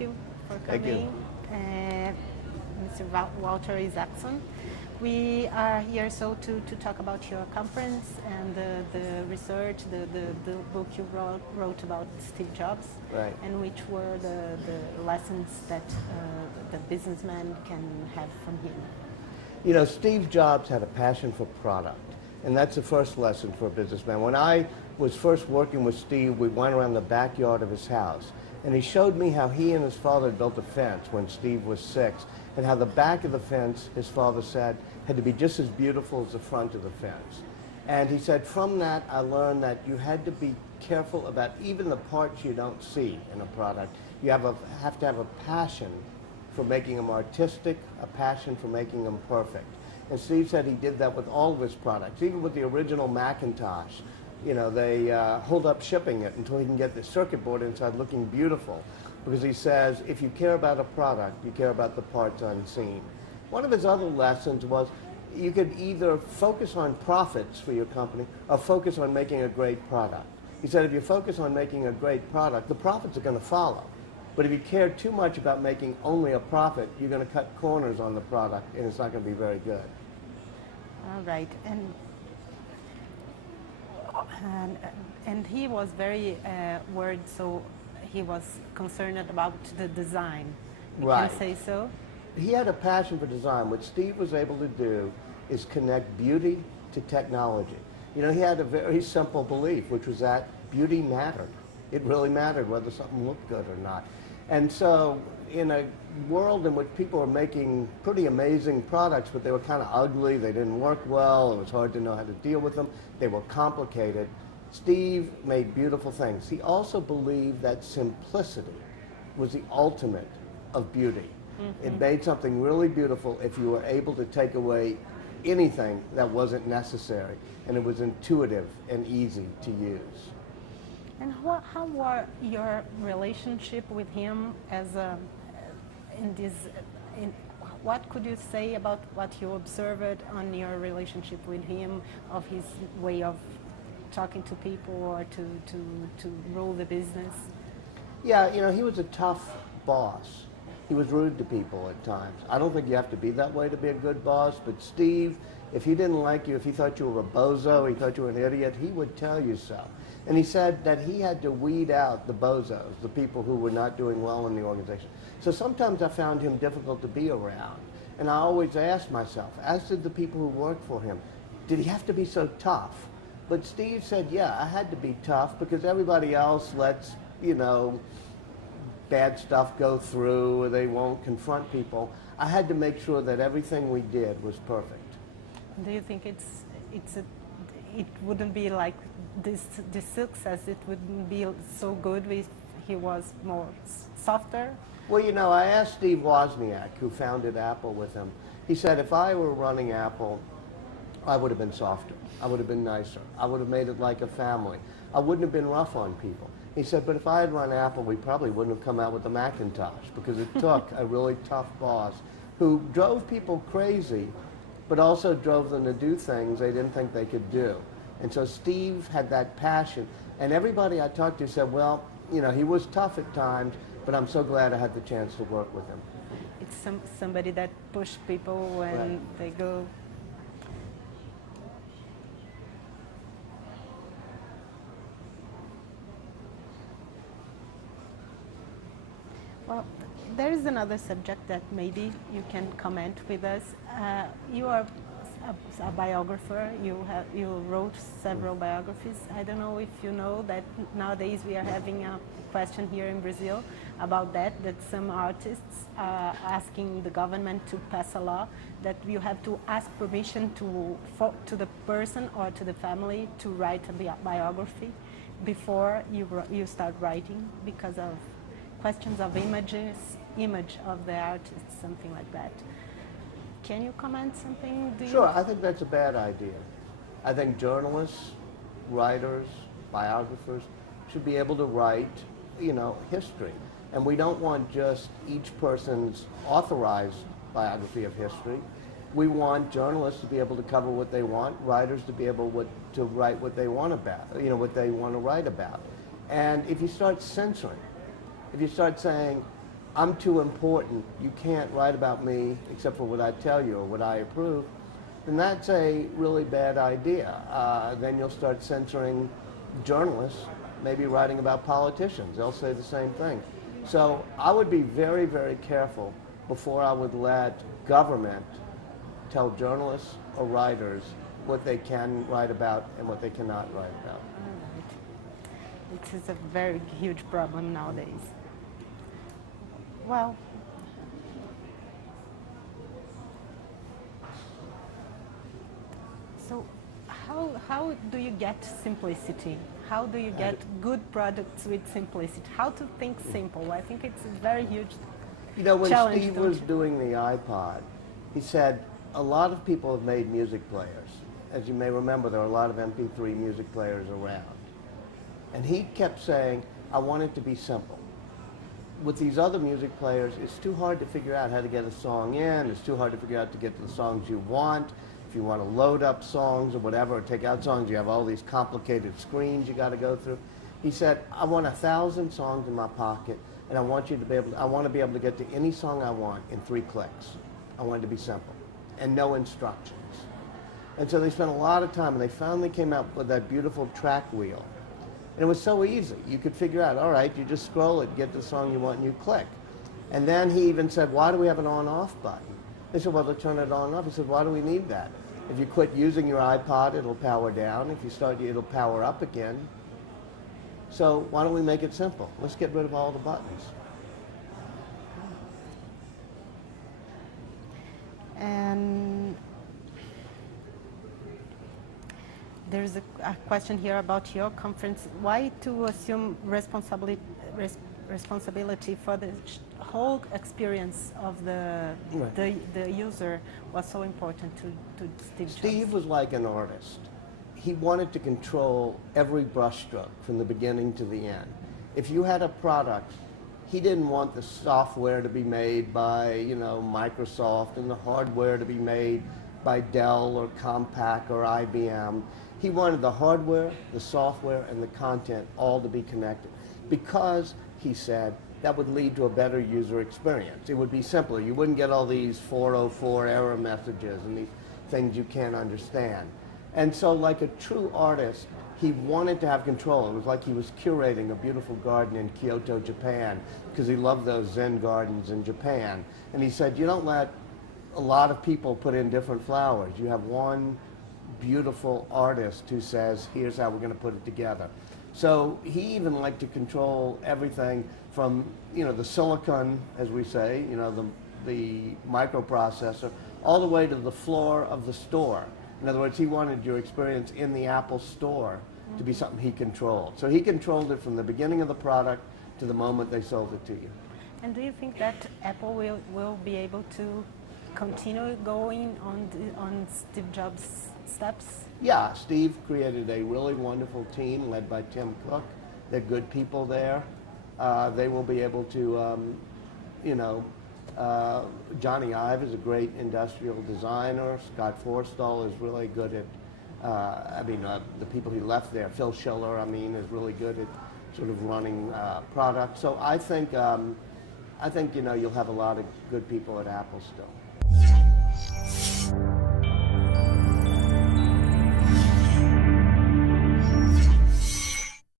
you for Thank you. coming. Mr. Walter Isaacson. We are here to talk about your conference and the research, the book you wrote about Steve Jobs, Right. and which were the lessons that the businessman can have from him. You know, Steve Jobs had a passion for product, and that's the first lesson for a businessman. When I was first working with Steve, we went around the backyard of his house, and he showed me how he and his father had built a fence when Steve was 6, and how the back of the fence, his father said, had to be just as beautiful as the front of the fence. And he said, from that, I learned that you had to be careful about even the parts you don't see in a product. You have to have a passion for making them artistic, a passion for making them perfect. And Steve said he did that with all of his products, even with the original Macintosh. You know, they hold up shipping it until he can get the circuit board inside looking beautiful. Because he says, if you care about a product, you care about the parts unseen. One of his other lessons was you could either focus on profits for your company or focus on making a great product. He said if you focus on making a great product, the profits are going to follow. But if you care too much about making only a profit, you're going to cut corners on the product, and it's not going to be very good. All right, and he was very worried, so he was concerned about the design. You Right. can say so? He had a passion for design. What Steve was able to do is connect beauty to technology. You know, he had a very simple belief, which was that beauty mattered. It really mattered whether something looked good or not. And so in a world in which people were making pretty amazing products, but they were kind of ugly, they didn't work well, it was hard to know how to deal with them, they were complicated, Steve made beautiful things. He also believed that simplicity was the ultimate of beauty. Mm-hmm. It made something really beautiful if you were able to take away anything that wasn't necessary, and it was intuitive and easy to use. And how were your relationship with him as what could you say about what you observed on your relationship with him, of his way of talking to people or to rule the business? Yeah, you know, he was a tough boss. He was rude to people at times. I don't think you have to be that way to be a good boss, but Steve, if he didn't like you, if he thought you were a bozo, he thought you were an idiot, he would tell you so. And he said that he had to weed out the bozos, the people who were not doing well in the organization. So sometimes I found him difficult to be around. And I always asked myself, as did the people who worked for him, did he have to be so tough? But Steve said, yeah, I had to be tough because everybody else lets, you know, bad stuff go through, or they won't confront people. I had to make sure that everything we did was perfect. Do you think it wouldn't be like this success? It wouldn't be so good if he was more softer? Well, you know, I asked Steve Wozniak, who founded Apple, with him. He said, if I were running Apple, I would have been softer. I would have been nicer. I would have made it like a family. I wouldn't have been rough on people. He said, but if I had run Apple, we probably wouldn't have come out with the Macintosh, because it took a really tough boss who drove people crazy, but also drove them to do things they didn't think they could do. And so Steve had that passion. And everybody I talked to said, well, you know, he was tough at times, but I'm so glad I had the chance to work with him. It's somebody that pushed people when Right. they go. Well, there is another subject that maybe you can comment with us. You are a biographer. You wrote several biographies. I don't know if you know that nowadays we are having a question here in Brazil about that some artists are asking the government to pass a law that you have to ask permission to the person or to the family to write a biography before you start writing, because of questions of image of the artist, something like that. Can you comment something? Sure, I think that's a bad idea. I think journalists, writers, biographers should be able to write, you know, history. And we don't want just each person's authorized biography of history. We want journalists to be able to cover what they want, writers to be able to write what they want about, you know, what they want to write about. And if you start censoring, if you start saying, I'm too important, you can't write about me except for what I tell you or what I approve, then that's a really bad idea. Then you'll start censoring journalists, maybe writing about politicians. They'll say the same thing. So I would be very, very careful before I would let government tell journalists or writers what they can write about and what they cannot write about. It is a very huge problem nowadays. Well, so how do you get simplicity? How do you get good products with simplicity? How to think simple? I think it's a very huge You know, when challenge, Steve don't was you? doing the iPod, he said a lot of people have made music players. As you may remember, there are a lot of MP3 music players around. And he kept saying, I want it to be simple. With these other music players, it's too hard to figure out how to get a song in. It's too hard to figure out to get to the songs you want. If you want to load up songs or whatever, or take out songs, you have all these complicated screens you got to go through. He said, I want 1,000 songs in my pocket, and I want you to be able to, I want to be able to get to any song I want in 3 clicks. I want it to be simple and no instructions. And so they spent a lot of time, and they finally came out with that beautiful track wheel. And it was so easy. You could figure out, all right, you just scroll it, get the song you want, and you click. And then he even said, why do we have an on-off button? They said, well, to turn it on and off. He said, why do we need that? If you quit using your iPod, it'll power down. If you start, it'll power up again. So why don't we make it simple? Let's get rid of all the buttons. And there's a question here about your conference. Why to assume responsibility for the whole experience of the user was so important to Steve Jobs? Steve was like an artist. He wanted to control every brushstroke from the beginning to the end. If you had a product, he didn't want the software to be made by, Microsoft and the hardware to be made by Dell or Compaq or IBM. He wanted the hardware, the software, and the content all to be connected because, he said, that would lead to a better user experience. It would be simpler. You wouldn't get all these 404 error messages and these things you can't understand. And so like a true artist, he wanted to have control. It was like he was curating a beautiful garden in Kyoto, Japan, because he loved those Zen gardens in Japan. And he said, you don't let a lot of people put in different flowers. You have one beautiful artist who says, here's how we're going to put it together. So he even liked to control everything from, the silicon, as we say, the microprocessor, all the way to the floor of the store. In other words, he wanted your experience in the Apple store to be something he controlled. So he controlled it from the beginning of the product to the moment they sold it to you. And do you think that Apple will be able to continue going on Steve Jobs' steps? Yeah, Steve created a really wonderful team led by Tim Cook. They're good people there. They will be able to, Johnny Ive is a great industrial designer. Scott Forstall is really good at, the people he left there. Phil Schiller, is really good at sort of running products. So I think you'll have a lot of good people at Apple still.